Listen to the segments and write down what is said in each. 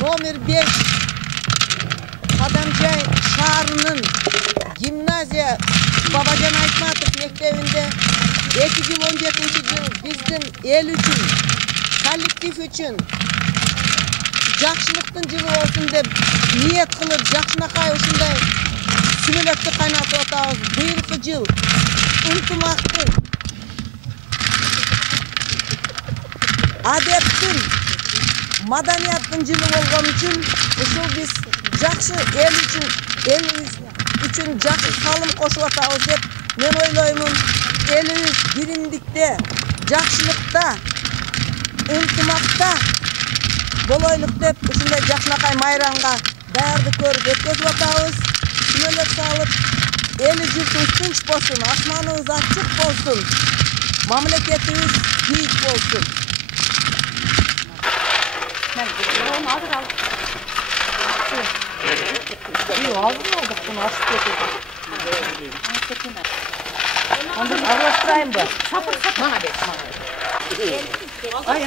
номер 5 Kadamcay şahrının gimnaziya Babacan Aytmatov mektebinde 2017 yıl bizden el üçün, kollektiv üçün жақшылықтың жылы olsun deb niyet qilib жақшынақай ушундай сүмелөктү кайнатып атабыз. Быйылкы жыл ынтымактын, адеттин, маданияттын жылы болгон үчүн ушул биз жакшы эл үчүн, элибиз үчүн жакшы салым кошуп атабыз деп мен ойлоймун. Элибиз биримдикте, жакшылыкта, ынтымакта болойлук деп ушундай Жакшынакай майрамга даярдык көрүп өткөзүп атабыз. Сүмөлөк салып, эли журтубуз тынч болсун, асманыбыз ачык болсун, мамлекетибиз бийик болсун. Arlaştırayım da. Sapır bana ver. Ay.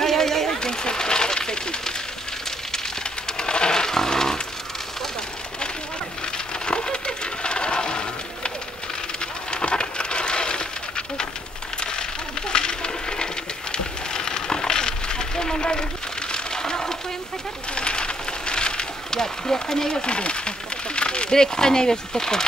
Ya direkt kaynaya versin diye. Direkt kaynaya versin tek koy.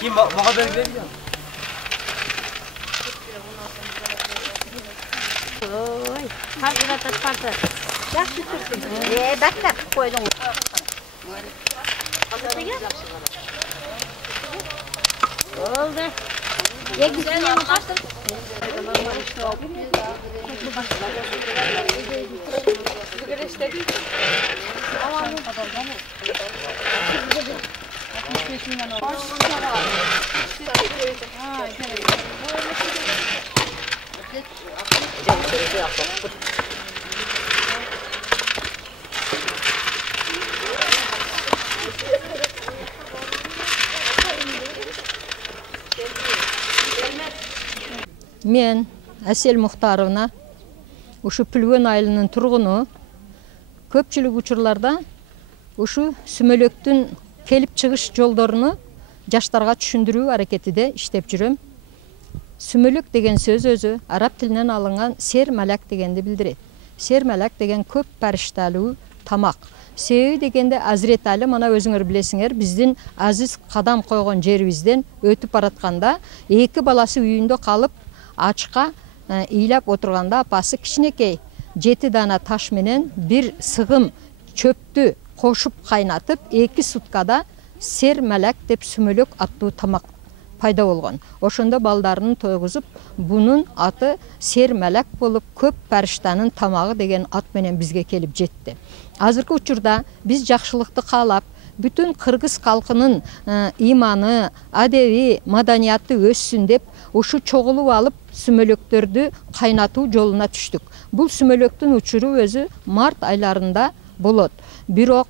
Kim bana veriyor? Oy, hazıra tatpardı. Yaxşı tursun. Dakika koydum. Oldu. Ye güzel yapmışsın. Мен Әсел Мұхтаровна, ушу Пүлгөн айылынын тургуну, көпчүлүк учурларда ушу сүмөлөктүн келип чыгыш жолдоруну жаштарга түшүндүрүү аракетиде иштеп жүрөм. Сүмөлөк деген сөз өзү араб тилинен алынган сер малак дегенди билдирет. Сер малак деген көп паришталуу тамак. Себеби дегенде Азирет Али, мана өзүңөр билесиңер, биздин азиз кадам койгон жерибизден өтүп баратканда эки баласы үйүндө калып ачка ыйлап отурганда апасы кичинекей 7 дана таш менен бир сыгым чөптү кошуп кайнатып 2 суткада сер малак деп сүмөлөк аттуу тамак пайда болгон. Ошондо балдарын тойгузуп, бунун аты сер малак болуп, көп париштанын тамагы деген ат менен бизге келип жетти. Азыркы учурда биз жакшылыкты каалап, бүтүн кыргыз калкынын иманы, адеби, маданияты өссүн деп ушу чогулуп алып сүмөлөктөрдү кайнатуу жолуна түштүк. Бул сүмөлөктүн учуру өзү март айларында болот. Бирок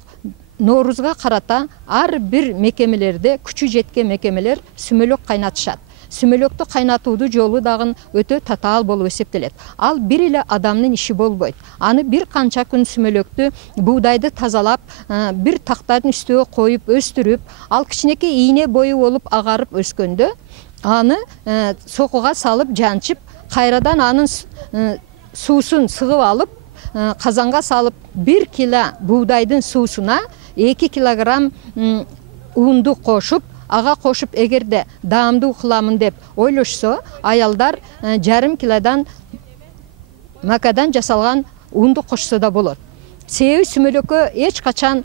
Nooruzга карата ар бир мекемелерде күчү жеткен мекемелер сүмөлөк кайнатышат. Сүмөлөктү кайнатуудуу жолу дагы өтө татаал болуп эсептелет. Ал бир эле адамдын иши болбойт. Аны бир канча күн сүмөлөктү, буудайды тазалап, бир тактадын үстүгө коюп өстүрүп, ал кичинекей ийне бою болуп агарып өскөндө, аны сокуга салып жанчып, кайрадан анын суусун сыгып алып, казанга салып 1 кило буудайдын суусуна 2 килограмм уунду кошуп, ага кошуп эгерде даамдуу кыламын деп ойлошсо, аялдар жарым килодан макадан жасалган уунду кошсо да болот. Себеби сүмөлөккө эч качан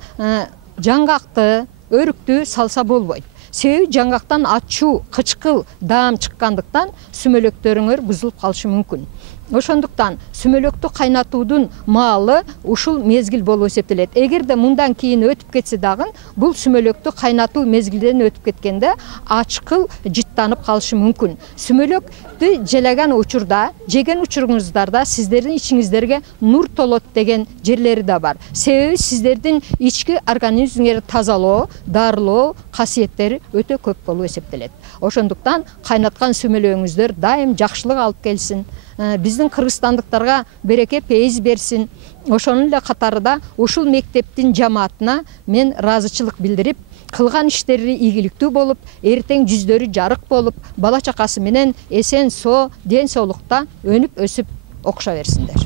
жаңгакты, өрүктү салса болбойт. Себеби жаңгактан ачуу, кычкыл даам чыккандыктан сүмөлөктөрүңөр бузулуп калышы мүмкүн. Ошондуктан сүмөлөктү кайнатуудун маалы ушул мезгил болуп эсептелет. Эгерде мындан кийин өтүп кетсе дагы, бул сүмөлөктү кайнатуу мезгилден өтүп кеткенде ачкыл жыттанып калышы мүмкүн. Сүмөлөктү желеген учурда, жеген учуруңуздарда сиздердин ичиңиздерге нур толот деген жерлери да бар. Себеби сиздердин ички организмиңер тазалоо, дарылоо касиеттери өтө көп болуп эсептелет. Ошондуктан кайнаткан сүмөлөгүңүздөр дайым жакшылык алып келсин. Биздин кыргызстандыктарга береке пейиз берсин. Ошонун эле катарында ушул мектептин жамаатына мен ыраазычылык билдирип, кылган иштери ийгиликтүү болуп, эртең жүздөрү жарык болуп, бала чакасы менен эсен соо, ден соолукта өнүп өсүп окуша берсиндер.